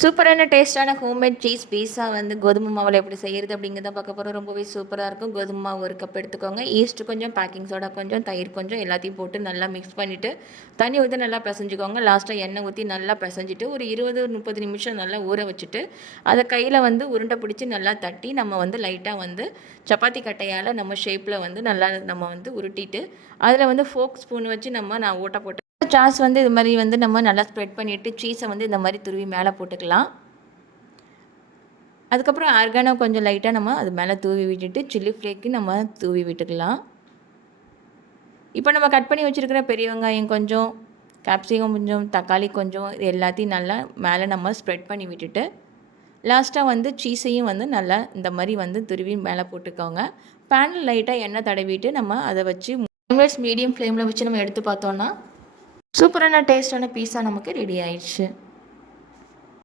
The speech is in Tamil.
சூப்பரான டேஸ்ட்டான ஹோம்மேட் சீஸ் பீஸா வந்து கோதுமை மாவில் எப்படி செய்கிறது அப்படிங்கிறத பார்க்க போகிறோம். ரொம்பவே சூப்பராக இருக்கும். கோதுமை மாவு ஒரு கப் எடுத்துக்கோங்க. ஈஸ்ட் கொஞ்சம், பேக்கிங் சோடா கொஞ்சம், தயிர் கொஞ்சம் எல்லாத்தையும் போட்டு நல்லா மிக்ஸ் பண்ணிவிட்டு தண்ணி ஊற்றி நல்லா பிசைஞ்சிக்கோங்க. லாஸ்ட்டாக எண்ணெய் ஊற்றி நல்லா பிசைஞ்சிட்டு ஒரு 20-30 நிமிஷம் நல்லா ஊற வச்சுட்டு அதை கையில் வந்து உருண்டை பிடிச்சி நல்லா தட்டி நம்ம வந்து லைட்டாக வந்து சப்பாத்தி கட்டையால் நம்ம ஷேப்பில் வந்து நல்லா நம்ம வந்து உருட்டிட்டு அதில் வந்து ஃபோக் ஸ்பூன் வச்சு நான் ஓட்டை போட்டு சாஸ் வந்து இது மாதிரி வந்து நம்ம நல்லா ஸ்ப்ரெட் பண்ணிவிட்டு சீஸை வந்து இந்த மாதிரி துருவி மேலே போட்டுக்கலாம். அதுக்கப்புறம் ஆர்கானோ கொஞ்சம் லைட்டாக நம்ம அது மேலே தூவி விட்டுட்டு சில்லி ஃப்ளேக்கு நம்ம தூவி விட்டுக்கலாம். இப்போ நம்ம கட் பண்ணி வச்சுருக்கிற பெரிய வெங்காயம் கொஞ்சம், கேப்சிகம் கொஞ்சம், தக்காளி கொஞ்சம், இது எல்லாத்தையும் நல்லா மேலே நம்ம ஸ்ப்ரெட் பண்ணி விட்டுட்டு லாஸ்ட்டாக வந்து சீஸையும் வந்து நல்லா இந்த மாதிரி வந்து துருவி மேலே போட்டுக்கோங்க. பேனில் லைட்டாக எண்ணெய் தடவிட்டு நம்ம அதை வச்சு மீடியம் ஃப்ளேமில் வச்சு நம்ம எடுத்து பார்த்தோன்னா சூப்பரான டேஸ்டான பீஸா நமக்கு ரெடி ஆயிடுச்சு.